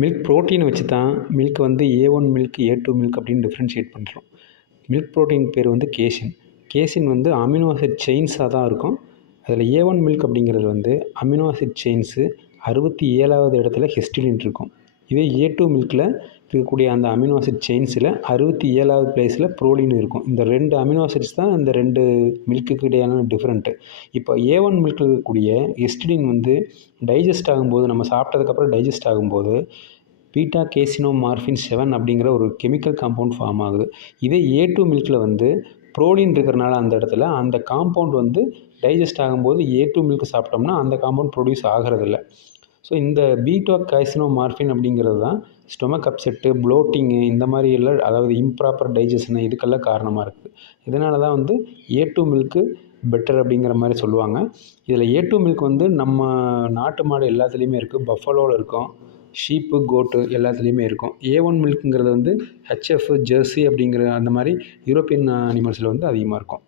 Milk protein வச்சு தான் milk வந்து A1 மில்க் A2 மில்க் அப்படின்னு டிஃப்ரென்ஷியேட் பண்ணுறோம். மில்க் புரோட்டீன் பேர் வந்து கேசின். கேசின் வந்து அமினோ ஆசிட் செயின்ஸாக தான் இருக்கும். அதில் A1 மில்க் அப்படிங்கிறது வந்து அமினோ ஆசிட் செயின்ஸு 67வது இடத்துல ஹிஸ்டிடின் இருக்கும். இதே A2 மில்கில் இருக்கக்கூடிய அந்த அமினோ ஆசிட் செயின்ஸில் 67வது பிளேஸில் புரோலின் இருக்கும். இந்த 2 அமினோ ஆசிட்ஸ் தான் இந்த 2 மில்க்குக்கு இடையான டிஃப்ரெண்ட்டு. இப்போ A1 மில்கில் இருக்கக்கூடிய ஹிஸ்டிடின் வந்து டைஜஸ்ட் ஆகும்போது, நம்ம சாப்பிட்டதுக்கப்புறம் டைஜஸ்ட் ஆகும்போது பீட்டா கேசினோமார்ஃபின் 7 அப்படிங்கிற ஒரு கெமிக்கல் காம்பவுண்ட் ஃபார்ம் ஆகுது. இதே A2 மில்கில் வந்து புரோலின் இருக்கிறனால அந்த இடத்துல அந்த காம்பவுண்ட் வந்து டைஜஸ்ட் ஆகும்போது A2 மில்க் சாப்பிட்டோம்னா அந்த காம்பவுண்ட் ப்ரொடியூஸ் ஆகிறதில்ல. ஸோ இந்த பீட்டா கேசினோமார்ஃபின் அப்படிங்கிறது தான் ஸ்டொமக் அப்செட்டு, ப்ளோட்டிங்கு இந்த மாதிரி எல்லாம், அதாவது இம்ப்ராப்பர் டைஜஷனு இதுக்கெல்லாம் காரணமாக இருக்குது. இதனால தான் வந்து A2 மில்க்கு பெட்டர் அப்படிங்கிற மாதிரி சொல்லுவாங்க. இதில் A2 மில்க் வந்து நம்ம நாட்டு மாடு எல்லாத்துலேயுமே இருக்குது. பஃபலோவில் இருக்கும், ஷீப்பு, கோட்டு எல்லாத்துலேயுமே இருக்கும். A1 மில்க்குங்கிறது வந்து HF, ஜெர்சி அப்படிங்கிற அந்த மாதிரி யூரோப்பியன் அனிமல்ஸில் வந்து அதிகமாக இருக்கும்.